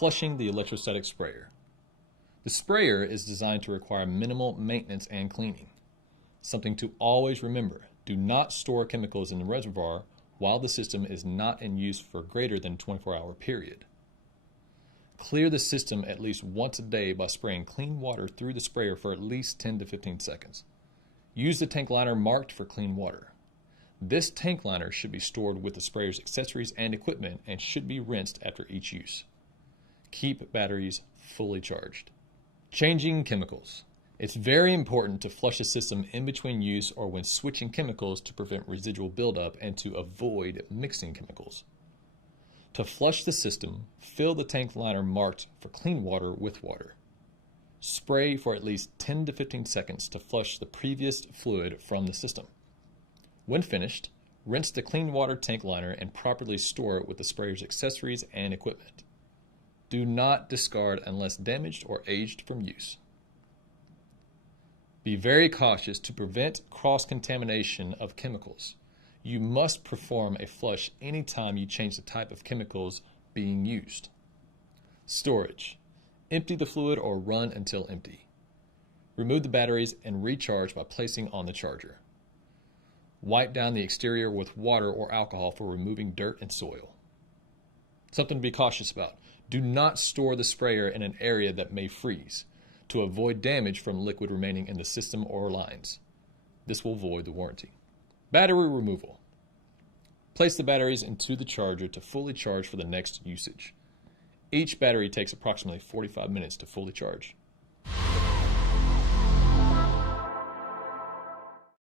Flushing the electrostatic sprayer. The sprayer is designed to require minimal maintenance and cleaning. Something to always remember: do not store chemicals in the reservoir while the system is not in use for greater than a 24-hour period. Clear the system at least once a day by spraying clean water through the sprayer for at least 10 to 15 seconds. Use the tank liner marked for clean water. This tank liner should be stored with the sprayer's accessories and equipment and should be rinsed after each use. Keep batteries fully charged. Changing chemicals. It's very important to flush the system in between use or when switching chemicals to prevent residual buildup and to avoid mixing chemicals. To flush the system, fill the tank liner marked for clean water with water. Spray for at least 10 to 15 seconds to flush the previous fluid from the system. When finished, rinse the clean water tank liner and properly store it with the sprayer's accessories and equipment. Do not discard unless damaged or aged from use. Be very cautious to prevent cross-contamination of chemicals. You must perform a flush anytime you change the type of chemicals being used. Storage. Empty the fluid or run until empty. Remove the batteries and recharge by placing on the charger. Wipe down the exterior with water or alcohol for removing dirt and soil. Something to be cautious about: do not store the sprayer in an area that may freeze to avoid damage from liquid remaining in the system or lines. This will void the warranty. Battery removal. Place the batteries into the charger to fully charge for the next usage. Each battery takes approximately 45 minutes to fully charge.